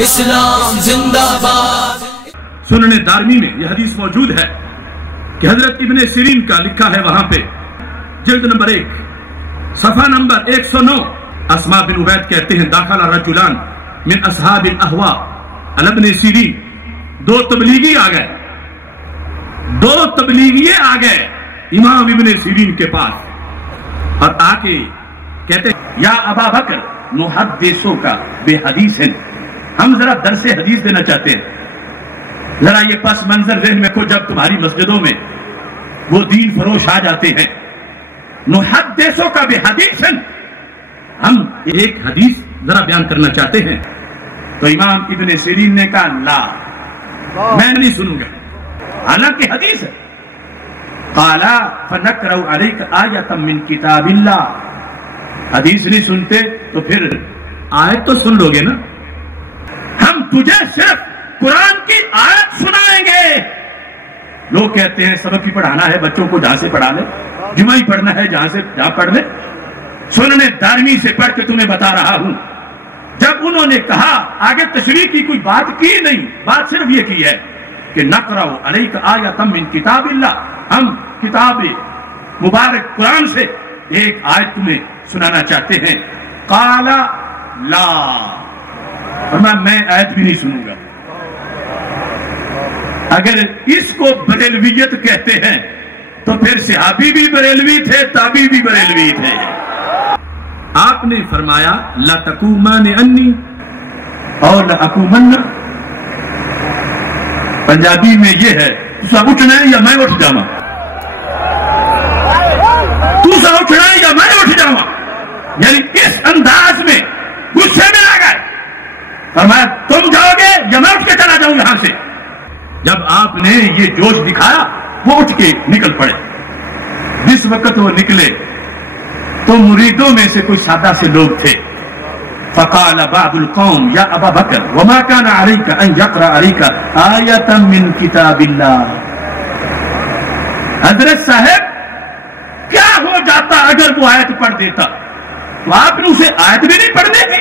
اسلام زندہ باد۔ سنن دارمی میں یہ حدیث موجود ہے کہ حضرت ابن سیرین کا لکھا ہے وہاں پہ جلد نمبر 1 صفحہ نمبر 109، اسماء بن عبید کہتے ہیں داخل رجلان من اصحاب الاہواء علی ابن سیرین، دو تبلیغی آ گئے، دو تبلیغی آ گئے امام ابن سیرین کے پاس اور آ کے کہتے ہیں یا ابا بکر نحدثو کا بے حدیث، ہم ذرا درس حدیث دینا چاہتے ہیں، ذرا یہ پس منظر ذہن میں کو جب تمہاری مسجدوں میں وہ دین فروش آ جاتے ہیں، نحدثو کا بے حدیث، ہم ایک حدیث ذرا بیان کرنا چاہتے ہیں۔ تو امام ابن سیرین نے کہا لا، میں نہیں سنوں گا، حالانکہ حدیث ہے۔ قالا فنقرأ علیک آیۃ من کتاب اللہ، حدیث نہیں سنتے تو پھر آیت تو سن لو گے نا، ہم تجھے صرف قرآن کی آیت سنائیں گے۔ لوگ کہتے ہیں سبق ہی پڑھانا ہے بچوں کو، جہاں سے پڑھا لے، جمعہ ہی پڑھنا ہے جہاں پڑھ لے۔ سننے دارمی سے پڑھ کے تمہیں بتا رہا ہوں، جب انہوں نے کہا آگے تشریح کی کوئی بات کی نہیں، بات صرف یہ کی ہے کہ نقرأ علیک آیۃ من کتاب اللہ، ہم کتاب مبارک قرآن سے ایک آیت تمہیں سنانا چاہتے ہیں۔ قال لا، فرمایا میں آیت بھی نہیں سنوں گا۔ اگر اس کو بریلویت کہتے ہیں تو پھر صحابی بھی بریلوی تھے، تابعی بھی بریلوی تھے۔ آپ نے فرمایا لَتَقُومَنَ عَنِّي اور لَأَقُومَنَّ، پنجابی میں یہ ہے تو اٹھنا ہے یا میں اٹھ جاواں، تو اٹھنا ہے یا میں اٹھ جاواں، یعنی اس انداز میں غصے میں آ گئے، فرمایا تم جاؤ گے یا میں اٹھ کے چلا جاؤں یہاں سے۔ جب آپ نے یہ جوش دکھایا وہ اٹھ کے نکل پڑے۔ جس وقت وہ نکلے تو مریدوں میں سے کوئی سادہ سے لوگ تھے، فقال بعض القوم یا ابا بکر وما كان عليك ان يقرأ عليك آية من كتاب الله، حضرت صاحب کیا ہو جاتا اگر وہ آیت پڑھ دیتا، تو آپ نے اسے آیت بھی نہیں پڑھنے دی۔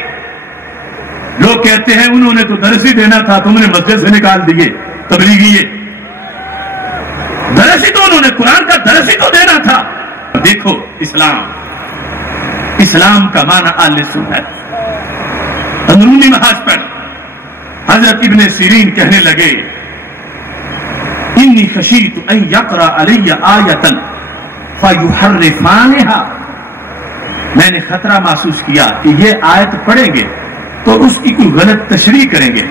لوگ کہتے ہیں انہوں نے تو درس ہی دینا تھا، تم نے مسجد سے نکال دیے تبلیغی، درس ہی تو انہوں نے قرآن کا درس ہی تو دینا تھا۔ دیکھو اسلام کا معنی اہل سنت۔ اندرونی محاذ پر حضرت ابن سیرین کہنے لگے انی خشیت ان یقرأ علی آیۃ فیحرفانھا، میں نے خطرہ محسوس کیا کہ یہ آیت پڑھیں گے تو اس کی کوئی غلط تشریح کریں گے،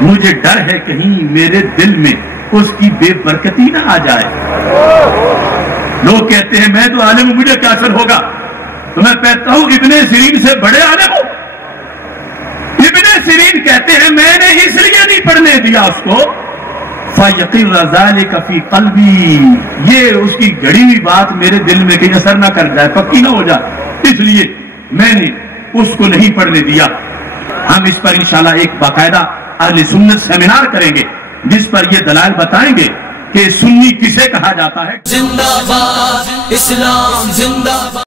مجھے ڈر ہے کہیں میرے دل میں اس کی بے برکتی نہ آ جائے۔ لوگ کہتے ہیں میں تو عالم ہوں، مجھے کیا اثر ہوگا، تو میں کہتا ہوں ابن سیرین سے بڑے عالم ہوں۔ ابن سیرین کہتے ہیں میں نے اس لیے نہیں پڑھنے دیا اس کو، فَيَقِرَّ ذَلِكَ فِي قَلْبِي، یہ اس کی گھڑی ہوئی بات میرے دل میں کہیں اثر نہ کر جائے، پکی نہ ہو جائے، اس لیے میں نے اس کو نہیں پڑھنے دیا۔ ہم اس پر انشاءاللہ ایک باقاعدہ اہل سنت سیمینار کریں گے جس پر یہ دلائل بتائیں گے کہ سنی کسے کہا جاتا ہے۔ زندہ باد اسلام زندہ باد۔